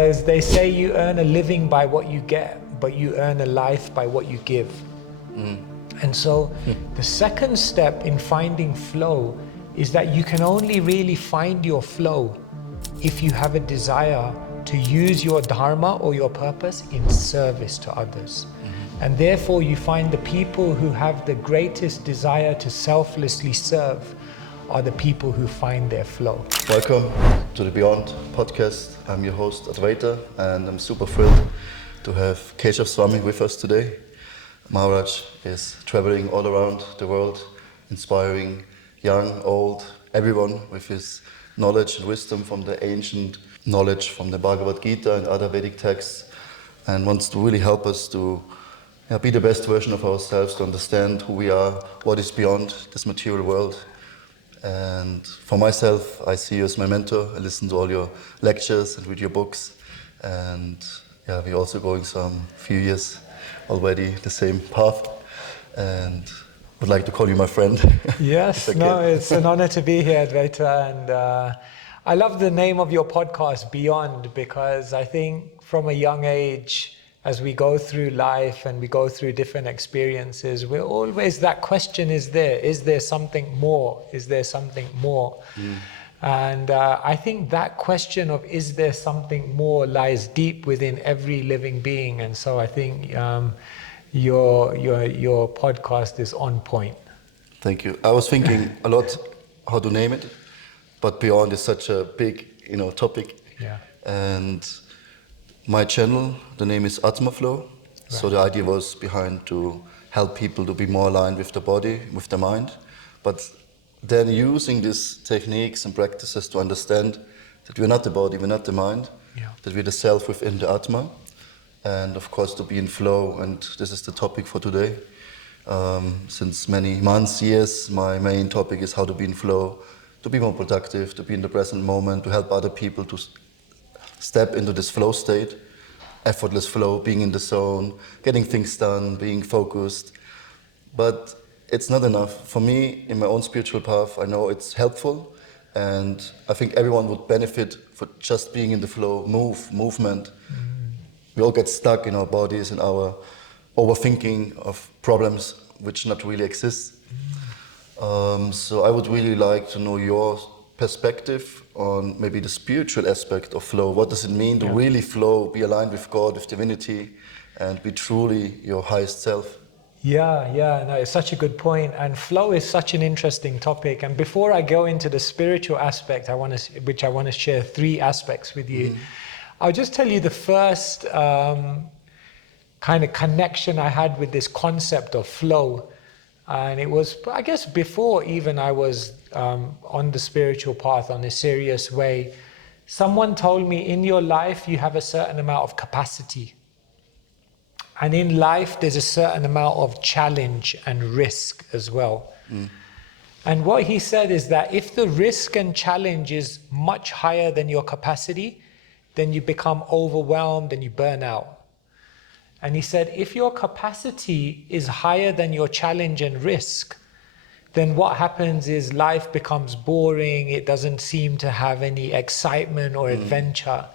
As they say, you earn a living by what you get, but you earn a life by what you give. And so the second step in finding flow is that you can only really find your flow if you have a desire to use your dharma or your purpose in service to others. And therefore you find the people who have the greatest desire to selflessly serve are the people who find their flow. Welcome to the Beyond podcast. I'm your host Advaita, and I'm super thrilled to have Keshava Swami with us today. Maharaj is traveling all around the world, inspiring young, old, everyone with his knowledge and wisdom from the ancient knowledge from the Bhagavad Gita and other Vedic texts, and wants to really help us to be the best version of ourselves, to understand who we are, what is beyond this material world. And for myself, I see you as my mentor. I listen to all your lectures and read your books. And we're also going some few years already the same path. And would like to call you my friend. Yes, it's an honor to be here, Advaita. And I love the name of your podcast, Beyond, because I think from a young age, as we go through life and we go through different experiences, we're always, that question is there something more? Is there something more? And I think that question of is there something more lies deep within every living being. And so I think your podcast is on point. Thank you. I was thinking a lot how to name it, but Beyond is such a big, topic. Yeah. And my channel, the name is Atma Flow. Right. So the idea was behind to help people to be more aligned with the body, with the mind, but then using these techniques and practices to understand that we're not the body, we're not the mind, that we're the self within the Atma, and of course to be in flow. And this is the topic for today. Since many months, years, my main topic is how to be in flow, to be more productive, to be in the present moment, to help other people to step into this flow state, effortless flow, being in the zone, getting things done, being focused. But it's not enough. For me, in my own spiritual path, I know it's helpful, and I think everyone would benefit for just being in the flow, movement. We all get stuck in our bodies and our overthinking of problems which not really exist. So I would really like to know your perspective on maybe the spiritual aspect of flow. What does it mean to really flow, be aligned with God, with divinity, and be truly your highest self? No, it's such a good point. And flow is such an interesting topic. And before I go into the spiritual aspect, which I want to share 3 aspects with you, I'll just tell you the first kind of connection I had with this concept of flow. And it was, I guess, before even I was on the spiritual path on a serious way. Someone told me, in your life you have a certain amount of capacity. And in life there's a certain amount of challenge and risk as well. And what he said is that if the risk and challenge is much higher than your capacity, then you become overwhelmed and you burn out. And he said, if your capacity is higher than your challenge and risk, then what happens is life becomes boring. It doesn't seem to have any excitement or adventure.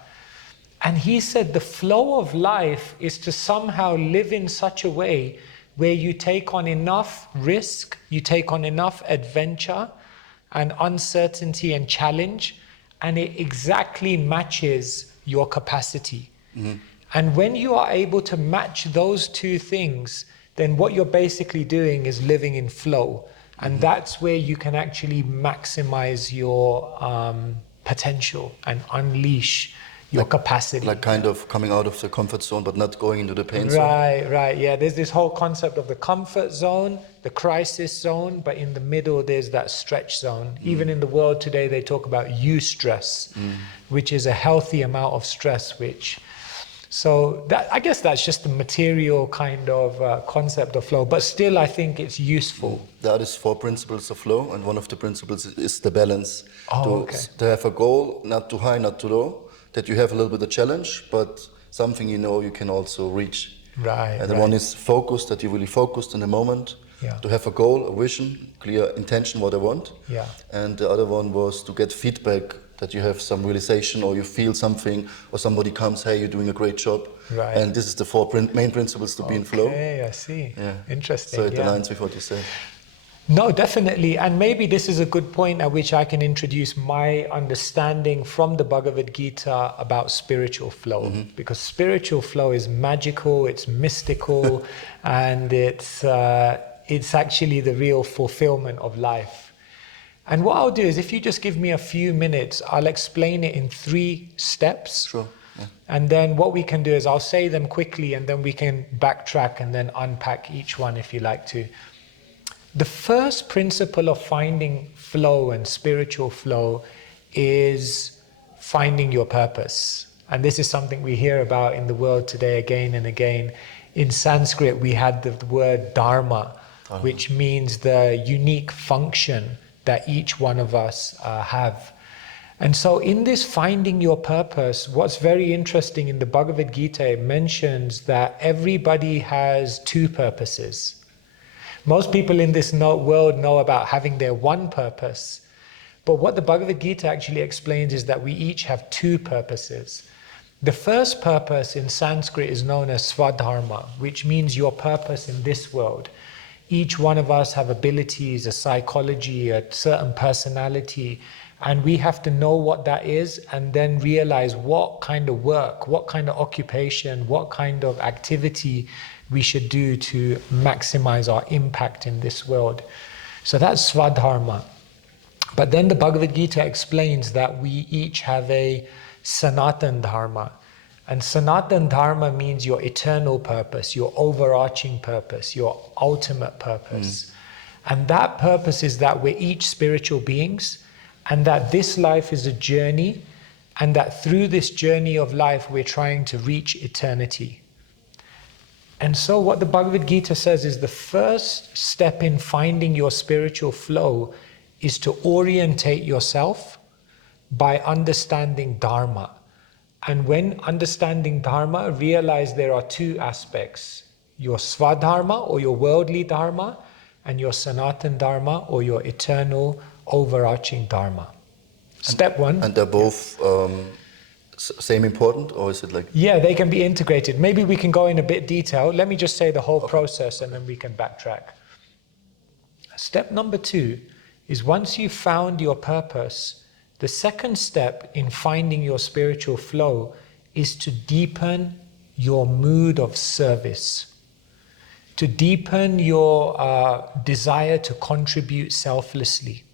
And he said the flow of life is to somehow live in such a way where you take on enough risk, you take on enough adventure and uncertainty and challenge, and it exactly matches your capacity. And when you are able to match those 2 things, then what you're basically doing is living in flow. And that's where you can actually maximize your potential and unleash your capacity. Like kind of coming out of the comfort zone, but not going into the pain zone. Right. Yeah, there's this whole concept of the comfort zone, the crisis zone, but in the middle there's that stretch zone. Even in the world today, they talk about eustress, which is a healthy amount of stress, so that, I guess that's just the material kind of concept of flow, but still I think it's useful. There is 4 principles of flow, and one of the principles is the balance. To have a goal, not too high, not too low, that you have a little bit of challenge, but something you can also reach. Right. And the one is focused, that you're really focused in the moment. To have a goal, a vision, clear intention, what I want. And the other one was to get feedback that you have some realization or you feel something or somebody comes, hey, you're doing a great job. Right. And this is the four main principles to be in flow. Okay, I see. Yeah. Interesting. So it yeah. aligns with what you said. No, definitely. And maybe this is a good point at which I can introduce my understanding from the Bhagavad Gita about spiritual flow. Because spiritual flow is magical, it's mystical, and it's actually the real fulfillment of life. And what I'll do is, if you just give me a few minutes, I'll explain it in 3 steps. Sure. Yeah. And then what we can do is I'll say them quickly, and then we can backtrack and then unpack each one if you like to. The first principle of finding flow and spiritual flow is finding your purpose. And this is something we hear about in the world today again and again. In Sanskrit, we had the word Dharma, which means the unique function that each one of us have. And so in this finding your purpose, what's very interesting in the Bhagavad Gita, it mentions that everybody has 2 purposes. Most people in this world know about having their one purpose. But what the Bhagavad Gita actually explains is that we each have 2 purposes. The first purpose in Sanskrit is known as Swadharma, which means your purpose in this world. Each one of us have abilities, a psychology, a certain personality, and we have to know what that is and then realize what kind of work, what kind of occupation, what kind of activity we should do to maximize our impact in this world. So that's Swadharma. But then the Bhagavad Gita explains that we each have a Sanatan Dharma. And Sanatan Dharma means your eternal purpose, your overarching purpose, your ultimate purpose. And that purpose is that we're each spiritual beings, and that this life is a journey, and that through this journey of life we're trying to reach eternity. And so what the Bhagavad Gita says is the first step in finding your spiritual flow is to orientate yourself by understanding Dharma. And when understanding Dharma, realize there are 2 aspects: your Swadharma or your worldly Dharma, and your Sanatan Dharma or your eternal overarching Dharma. Step 1. And they're both same important, or is it like? Yeah, they can be integrated. Maybe we can go in a bit detail. Let me just say the whole process and then we can backtrack. Step number 2 is, once you've found your purpose, the second step in finding your spiritual flow is to deepen your mood of service, to deepen your desire to contribute selflessly.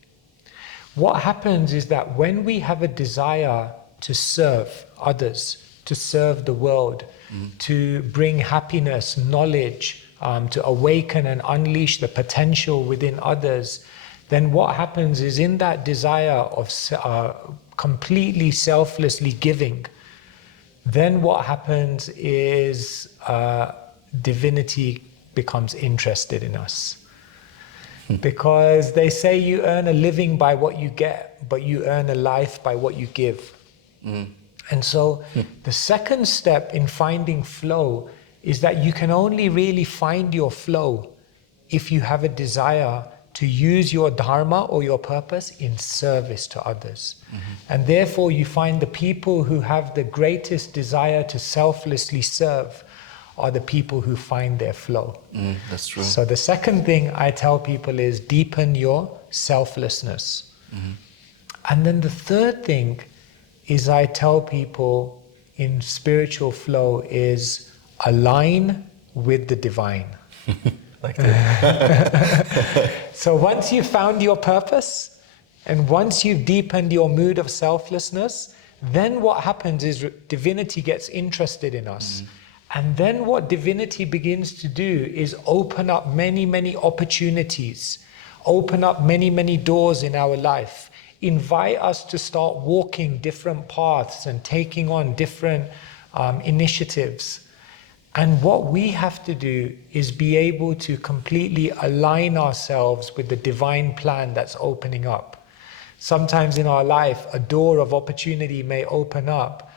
What happens is that when we have a desire to serve others, to serve the world, to bring happiness, knowledge, to awaken and unleash the potential within others, then what happens is, in that desire of completely selflessly giving, then what happens is divinity becomes interested in us. Because they say you earn a living by what you get, but you earn a life by what you give. And so the second step in finding flow is that you can only really find your flow if you have a desire to use your dharma or your purpose in service to others. And therefore you find the people who have the greatest desire to selflessly serve are the people who find their flow. That's true. So the second thing I tell people is deepen your selflessness. And then the third thing is I tell people in spiritual flow is align with the divine. Like that. So once you've found your purpose and once you've deepened your mood of selflessness, then what happens is divinity gets interested in us. And then what divinity begins to do is open up many, many opportunities, open up many, many doors in our life, invite us to start walking different paths and taking on different initiatives. And what we have to do is be able to completely align ourselves with the divine plan that's opening up. Sometimes in our life, a door of opportunity may open up,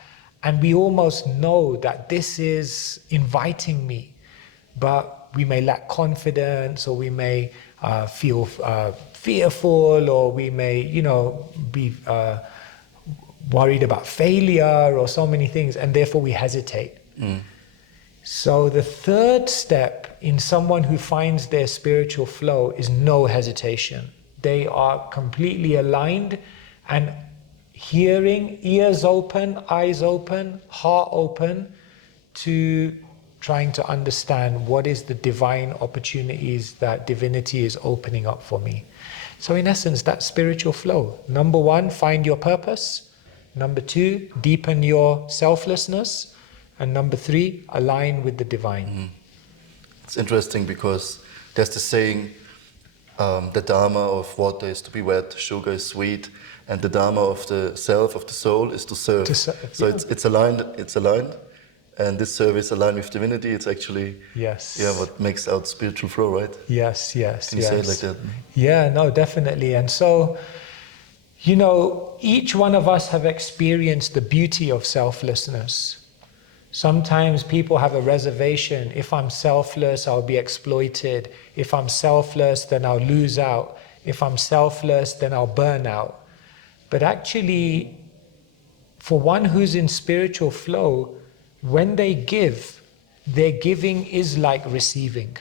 and we almost know that this is inviting me, but we may lack confidence, or we may feel fearful, or we may, be worried about failure or so many things, and therefore we hesitate. So the third step in someone who finds their spiritual flow is no hesitation. They are completely aligned and hearing, ears open, eyes open, heart open to trying to understand what is the divine opportunities that divinity is opening up for me. So in essence, that's spiritual flow. Number one, find your purpose. Number two, deepen your selflessness. And number three, align with the divine. It's interesting because there's the saying, the Dharma of water is to be wet, sugar is sweet, and the Dharma of the self, of the soul, is to serve. So yeah. it's aligned, and this service aligned with divinity. It's actually what makes out spiritual flow, right? Yes. Can you say it like that? Yeah, no, definitely. And so, you know, each one of us have experienced the beauty of selflessness. Sometimes people have a reservation. If I'm selfless, I'll be exploited. If I'm selfless, then I'll lose out. If I'm selfless, then I'll burn out. But actually, for one who's in spiritual flow, when they give, their giving is like receiving.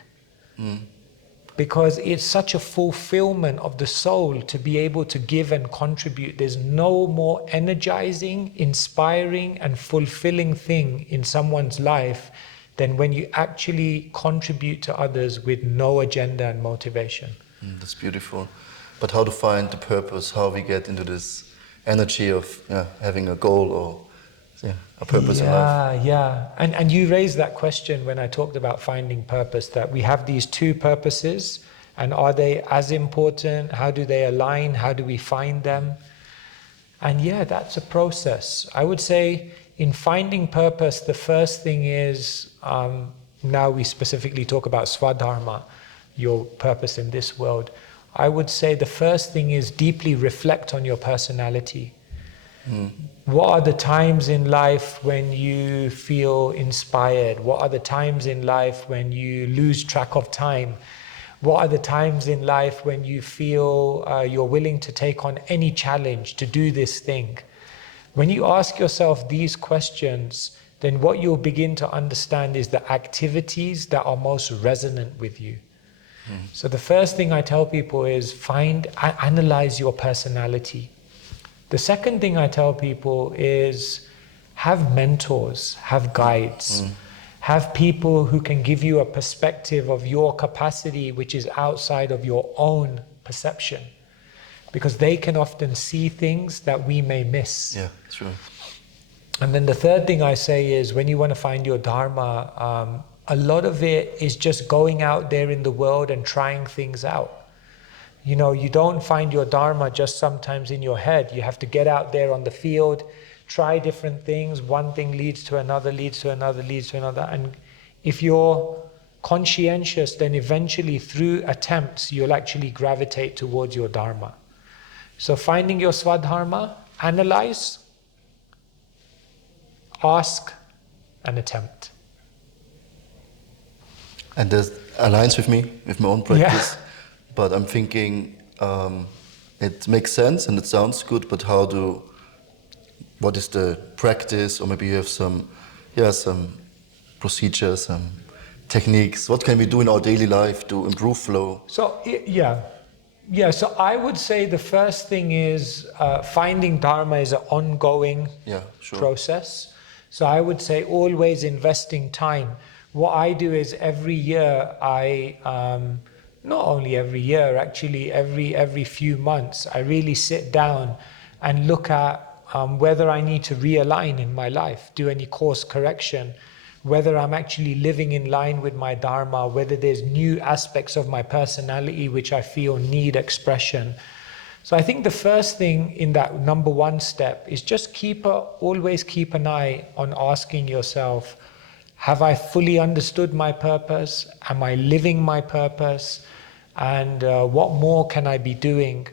Because it's such a fulfillment of the soul to be able to give and contribute. There's no more energizing, inspiring, and fulfilling thing in someone's life than when you actually contribute to others with no agenda and motivation. That's beautiful. But how to find the purpose, how we get into this energy of having a goal or a purpose in life. Yeah. And you raised that question when I talked about finding purpose, that we have these two purposes, and are they as important? How do they align? How do we find them? And that's a process. I would say in finding purpose, the first thing is, now we specifically talk about Swadharma, your purpose in this world. I would say the first thing is deeply reflect on your personality. What are the times in life when you feel inspired? What are the times in life when you lose track of time? What are the times in life when you feel you're willing to take on any challenge to do this thing? When you ask yourself these questions, then what you'll begin to understand is the activities that are most resonant with you. So the first thing I tell people is analyze your personality. The second thing I tell people is have mentors, have guides, have people who can give you a perspective of your capacity which is outside of your own perception, because they can often see things that we may miss. Yeah, true. And then the third thing I say is when you want to find your Dharma, a lot of it is just going out there in the world and trying things out. You know, you don't find your Dharma just sometimes in your head. You have to get out there on the field, try different things. One thing leads to another, leads to another, leads to another. And if you're conscientious, then eventually through attempts, you'll actually gravitate towards your Dharma. So finding your Swadharma, analyze, ask, and attempt. And that aligns with me, with my own practice. But I'm thinking it makes sense and it sounds good, but what is the practice, or maybe you have some procedures, some techniques. What can we do in our daily life to improve flow? So so I would say the first thing is finding Dharma is an ongoing process. So I would say always investing time. What I do is every year not only every year, actually every few months, I really sit down and look at whether I need to realign in my life, do any course correction, whether I'm actually living in line with my Dharma, whether there's new aspects of my personality which I feel need expression. So I think the first thing in that number one step is just always keep an eye on asking yourself, have I fully understood my purpose? Am I living my purpose? And what more can I be doing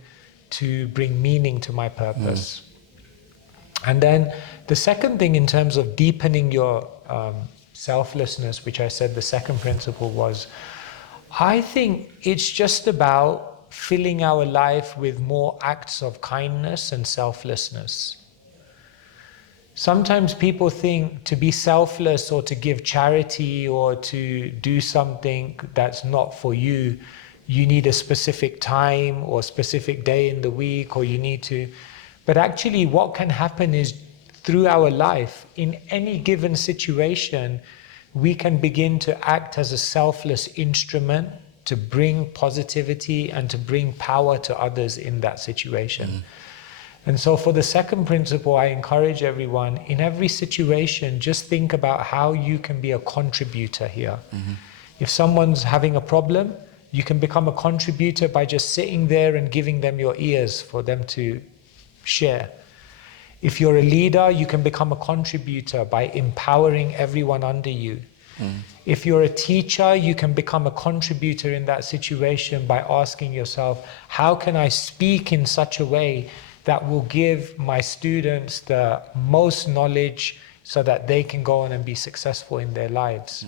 to bring meaning to my purpose? And then the second thing in terms of deepening your selflessness, which I said the second principle was, I think it's just about filling our life with more acts of kindness and selflessness. sometimes people think to be selfless or to give charity or to do something that's not for you, you need a specific time or specific day in the week, or you need to. But actually, what can happen is through our life, in any given situation, we can begin to act as a selfless instrument to bring positivity and to bring power to others in that situation. And so for the second principle, I encourage everyone, in every situation, just think about how you can be a contributor here. If someone's having a problem, you can become a contributor by just sitting there and giving them your ears for them to share. If you're a leader, you can become a contributor by empowering everyone under you. If you're a teacher, you can become a contributor in that situation by asking yourself, how can I speak in such a way that will give my students the most knowledge so that they can go on and be successful in their lives?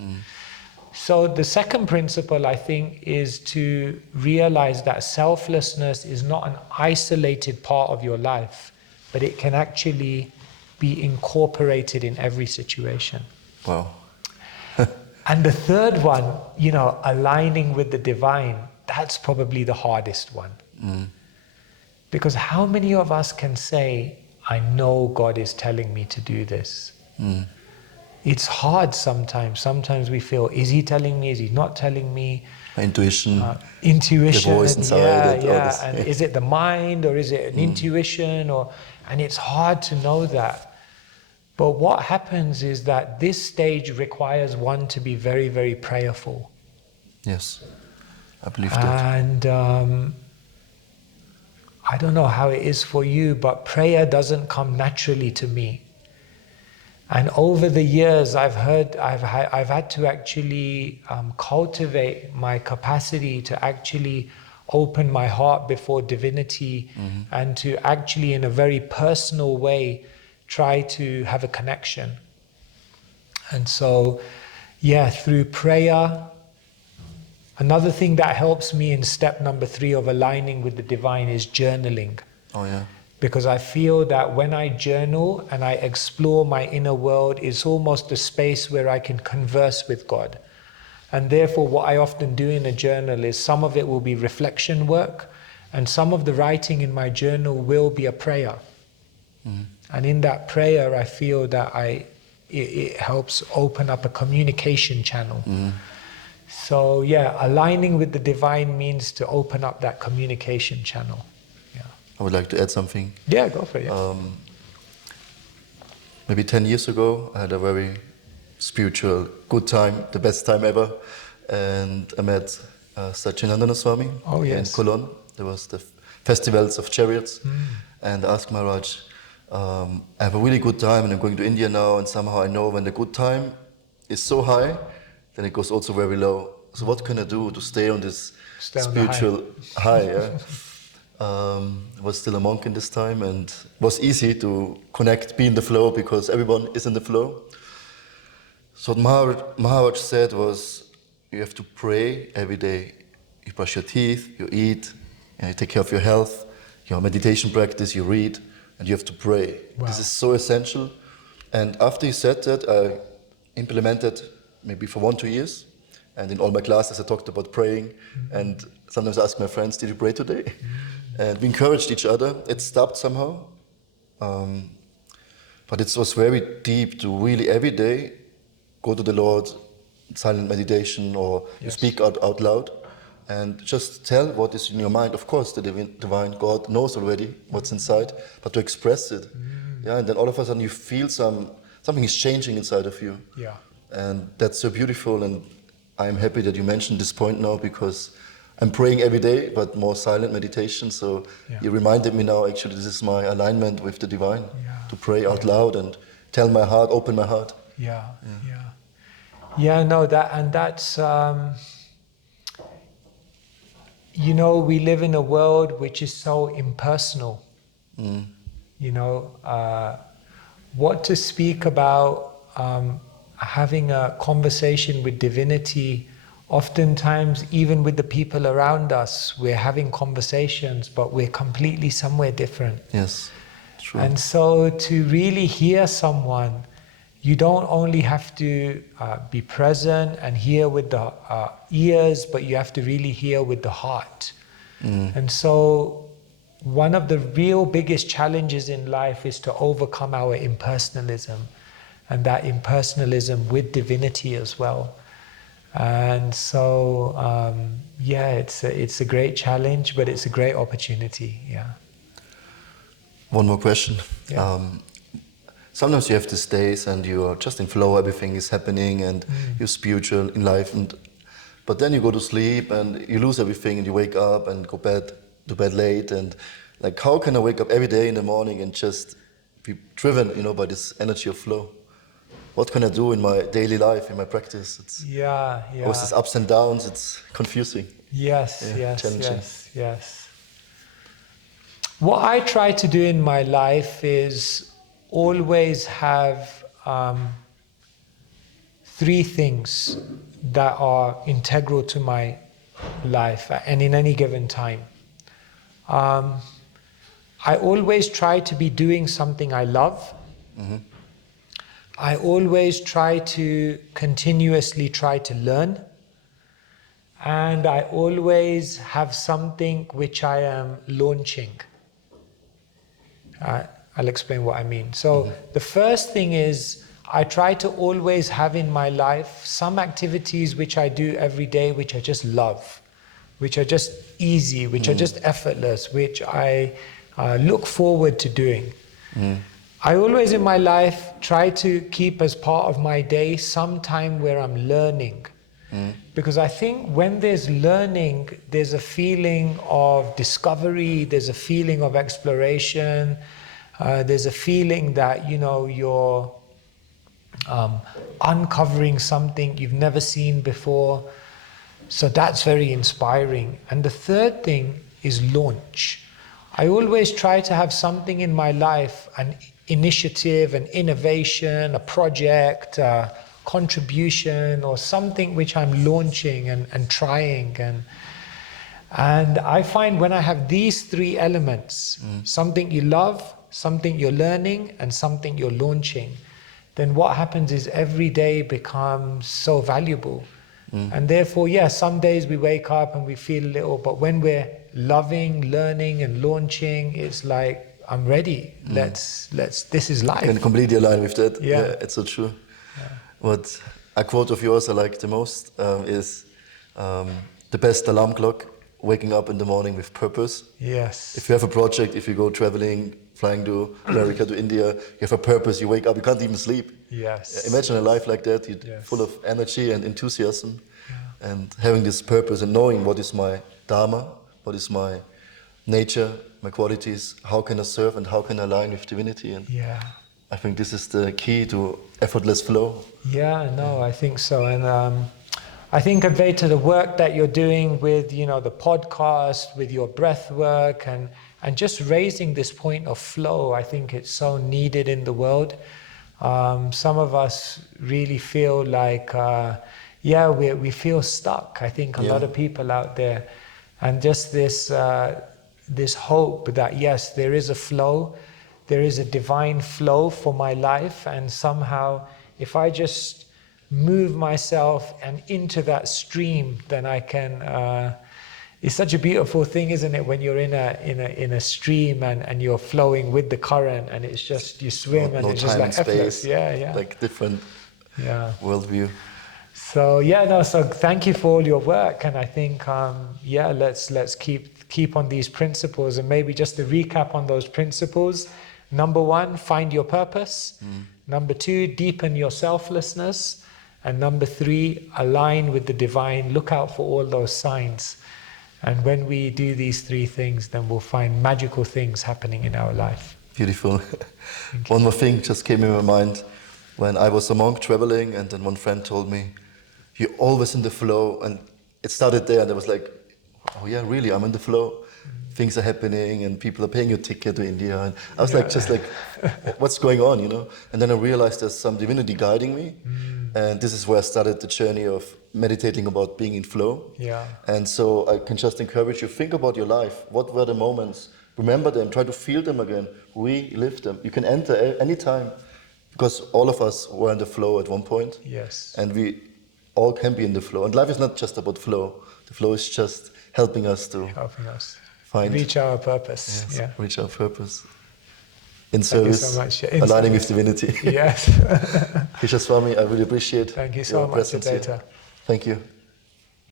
So the second principle, I think, is to realize that selflessness is not an isolated part of your life, but it can actually be incorporated in every situation. Wow. And the third one, aligning with the divine, that's probably the hardest one. Because how many of us can say, I know God is telling me to do this? It's hard sometimes. Sometimes we feel, is he telling me? Is he not telling me? Intuition. Intuition. The voice inside. And is it the mind or is it an intuition? And it's hard to know that. But what happens is that this stage requires one to be very, very prayerful. Yes, I believe that. And I don't know how it is for you, but prayer doesn't come naturally to me. And over the years, I've had to actually cultivate my capacity to actually open my heart before divinity and to actually, in a very personal way, try to have a connection. And so, through prayer. Another thing that helps me in step number 3 of aligning with the divine is journaling. Oh yeah. Because I feel that when I journal and I explore my inner world, it's almost a space where I can converse with God. And therefore, what I often do in a journal is some of it will be reflection work, and some of the writing in my journal will be a prayer. And in that prayer, I feel that it helps open up a communication channel. So aligning with the divine means to open up that communication channel. I would like to add something. Yeah, go for it. Maybe 10 years ago, I had a very spiritual, good time, the best time ever. And I met Keshava Swami in Cologne. There was the festivals of chariots. And I asked Maharaj, I have a really good time and I'm going to India now, and somehow I know when the good time is so high, then it goes also very low. So what can I do to stay on this spiritual high? I was still a monk in this time, and it was easy to connect, be in the flow, because everyone is in the flow. So what Maharaj said was, you have to pray every day. You brush your teeth, you eat, and you take care of your health, your meditation practice, you read, and you have to pray. Wow. This is so essential. And after he said that, I implemented maybe for 1-2 years. And in all my classes, I talked about praying. And sometimes I ask my friends, did you pray today? And we encouraged each other. It stopped somehow. But it was very deep to really every day go to the Lord, silent meditation, or you speak out loud. And just tell what is in your mind. Of course, the divine God knows already what's inside, but to express it. And then all of a sudden you feel something is changing inside of you. And that's so beautiful. And I'm happy that you mentioned this point now, because I'm praying every day, but more silent meditation. So you reminded me now, actually, this is my alignment with the divine, to pray out loud and tell my heart, open my heart. That's... we live in a world which is so impersonal. What to speak about having a conversation with divinity, oftentimes even with the people around us, we're having conversations, but we're completely somewhere different. Yes, True. And so to really hear someone, you don't only have to be present and hear with the ears, but you have to really hear with the heart. And so one of the real biggest challenges in life is to overcome our impersonalism, and that impersonalism with divinity as well. And so, it's a great challenge, but it's a great opportunity. Yeah. One more question. Yeah. Sometimes you have these days and you are just in flow, everything is happening and you're spiritual in life, but then you go to sleep and you lose everything and you wake up and go to bed late, and like, how can I wake up every day in the morning and just be driven, by this energy of flow? What can I do in my daily life, in my practice? It's always these ups and downs, it's confusing. Yes, Challenging. yes. What I try to do in my life is always have 3 things that are integral to my life and in any given time. I always try to be doing something I love. I always try to continuously try to learn. And I always have something which I am launching. I'll explain what I mean. So the first thing is, I try to always have in my life some activities which I do every day, which I just love, which are just easy, which are just effortless, which I look forward to doing. I always in my life try to keep as part of my day some time where I'm learning. Because I think when there's learning, there's a feeling of discovery, there's a feeling of exploration, there's a feeling that, you're uncovering something you've never seen before. So that's very inspiring. And the third thing is launch. I always try to have something in my life, an initiative, an innovation, a project, contribution, or something which I'm launching and trying. And I find when I have these 3 elements, something you love, something you're learning, and something you're launching, then what happens is every day becomes so valuable. And therefore, some days we wake up and we feel a little, but when we're loving, learning, and launching, it's like, I'm ready. Let's. This is life. I can completely align with that. Yeah. It's so true. What a quote of yours I like the most is the best alarm clock, waking up in the morning with purpose. Yes. If you have a project, if you go traveling, flying to America, to India, you have a purpose, you wake up, you can't even sleep. Yes. Imagine a life like that, full of energy and enthusiasm, and having this purpose and knowing what is my Dharma, what is my nature, my qualities, how can I serve and how can I align with divinity. And I think this is the key to effortless flow. I think so. And I think, Advaita, the work that you're doing with, the podcast, with your breath work, and just raising this point of flow, I think it's so needed in the world. Some of us really feel like, we feel stuck. I think a lot of people out there, and just this hope that yes, there is a flow, there is a divine flow for my life, and somehow if I just move myself and into that stream, then I can. It's such a beautiful thing, isn't it, when you're in a stream and you're flowing with the current, and it's just you swim and it's just like effortless. Like different worldview. So so thank you for all your work, and I think let's keep on these principles, and maybe just to recap on those principles. Number 1, find your purpose. Number 2, deepen your selflessness. And number 3, align with the divine. Look out for all those signs. And when we do these 3 things, then we'll find magical things happening in our life. Beautiful. One more thing just came in my mind. When I was a monk traveling, and then one friend told me, "You're always in the flow." And it started there, and I was like, "Oh yeah, really? I'm in the flow. Things are happening, and people are paying your ticket to India." And I was just like, "What's going on?" And then I realized there's some divinity guiding me, and this is where I started the journey of meditating about being in flow. And so I can just encourage you, think about your life. What were the moments remember them, try to feel them again, relive them. You can enter any time, because all of us were in the flow at one point. Yes. And we all can be in the flow. And life is not just about flow. The flow is just helping us to reach our purpose. Yes, Yeah. reach our purpose. In Thank you service, so much. aligning with divinity. Yes. Keshava Swami, I really appreciate Thank you so your much, presence here. Advaita. Thank you.